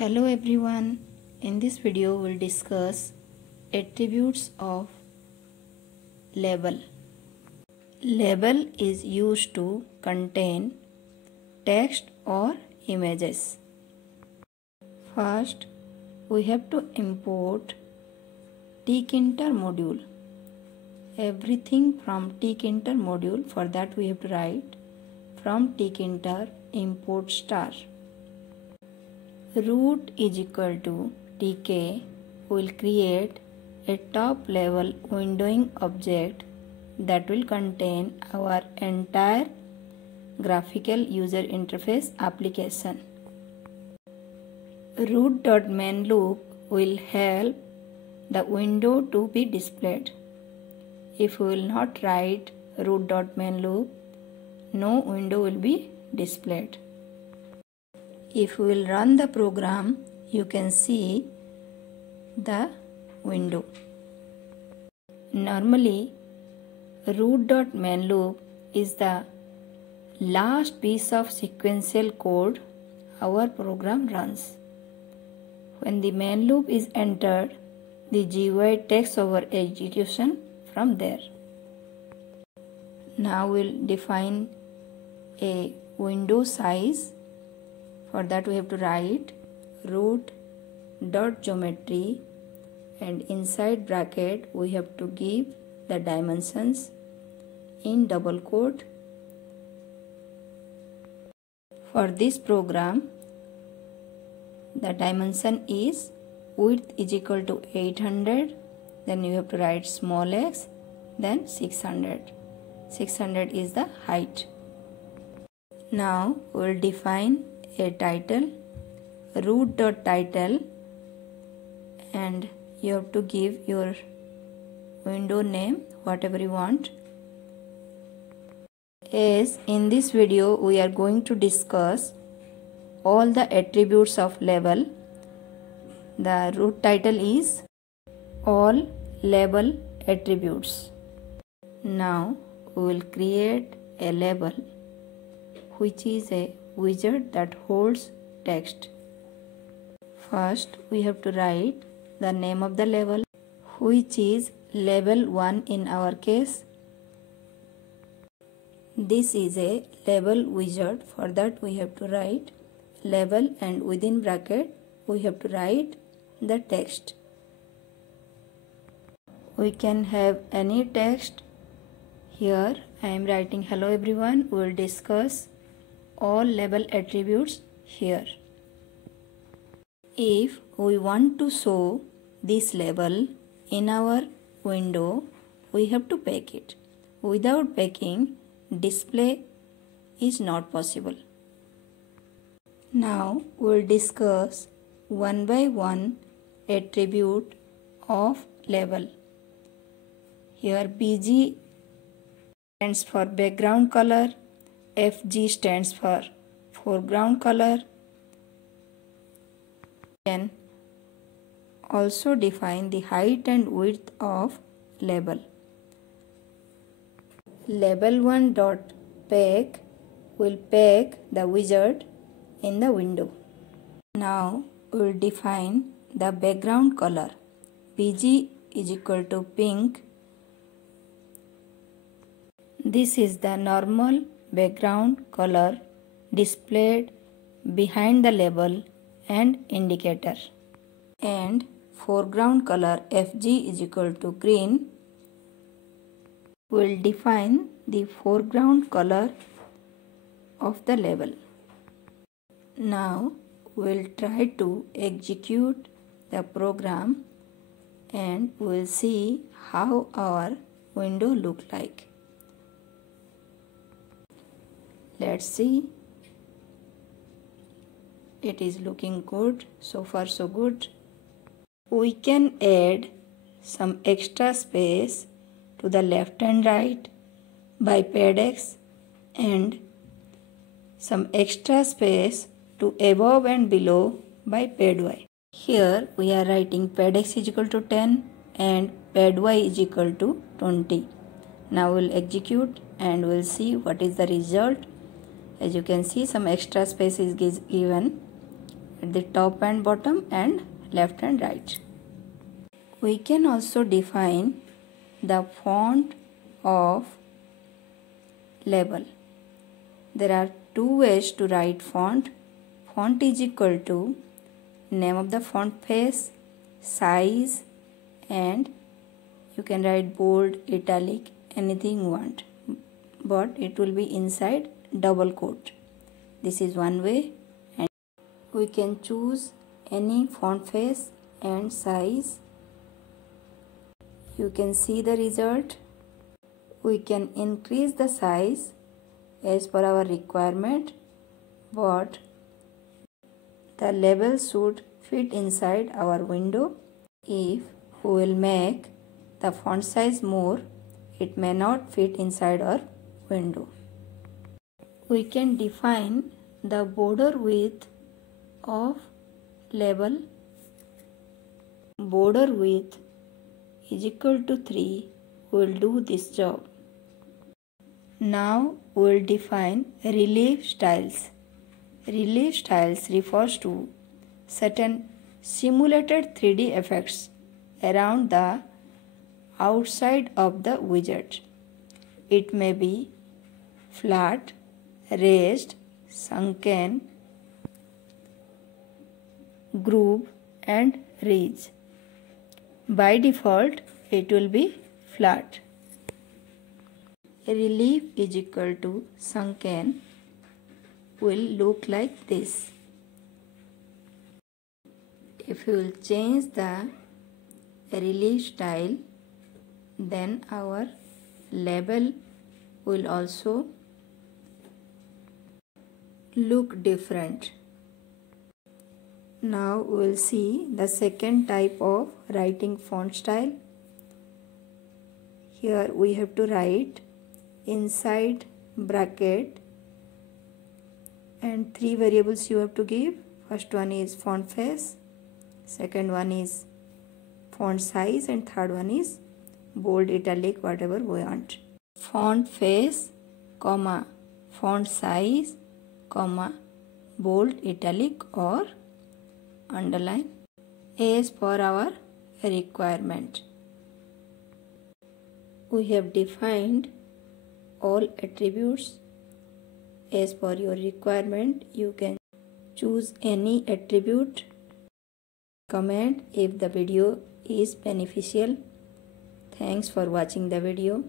Hello everyone, in this video we'll discuss attributes of label. Label is used to contain text or images. First, we have to import tkinter module. Everything from tkinter module, for that we have to write from tkinter import star. Root is equal to tk will create a top level windowing object that will contain our entire graphical user interface application. Root.main loop will help the window to be displayed. If we will not write root.main loop, no window will be displayed. If we will run the program, you can see the window. Normally, root.main loop is the last piece of sequential code our program runs. When the main loop is entered, the GUI takes over execution from there. Now we'll define a window size. For that we have to write root.geometry and inside bracket we have to give the dimensions in double quote. For this program, the dimension is width is equal to 800, then you have to write small x, then 600. 600 is the height. Now we will define a title, root.title, and you have to give your window name whatever you want. As in this video we are going to discuss all the attributes of label. The root title is all label attributes. Now we will create a label which is a widget that holds text. First we have to write the name of the label, which is label 1 in our case. This is a label widget. For that we have to write label and within bracket we have to write the text. We can have any text. Here I am writing hello everyone. We will discuss all label attributes here. If we want to show this label in our window, we have to pack it. Without packing, display is not possible. Now we will discuss one by one attribute of label. Here BG stands for background color, FG stands for foreground color. We can also define the height and width of label. Label1.pack will pack the widget in the window. Now we will define the background color. BG is equal to pink. This is the normal background color displayed behind the label and indicator. And foreground color FG is equal to green. We will define the foreground color of the label. Now we will try to execute the program and we will see how our window look like. Let's see. It is looking good. So far so good. We can add some extra space to the left and right by PadX and some extra space to above and below by PadY. Here we are writing PadX is equal to 10 and PadY is equal to 20. Now we'll execute and we'll see what is the result. As you can see, some extra space is given at the top and bottom and left and right. We can also define the font of label. There are two ways to write font. Font is equal to name of the font face, size, and you can write bold, italic, anything you want, but it will be inside double quote. This is one way, and we can choose any font face and size. You can see the result. We can increase the size as per our requirement, but the label should fit inside our window. If we will make the font size more, it may not fit inside our window. We can define the border width of label. Border width is equal to 3. We will do this job. Now we will define relief styles. Relief styles refers to certain simulated 3D effects around the outside of the widget. It may be flat, raised, sunken, groove, and ridge. By default, it will be flat. Relief is equal to sunken will look like this. If you will change the relief style, then our label will also look different. Now we will see the second type of writing font style. Here we have to write inside bracket and three variables you have to give. First one is font face, second one is font size, and third one is bold, italic, whatever we want. Font face, comma, font size, comma, bold, italic or underline as per our requirement. We have defined all attributes as per your requirement. You can choose any attribute. Comment if the video is beneficial. Thanks for watching the video.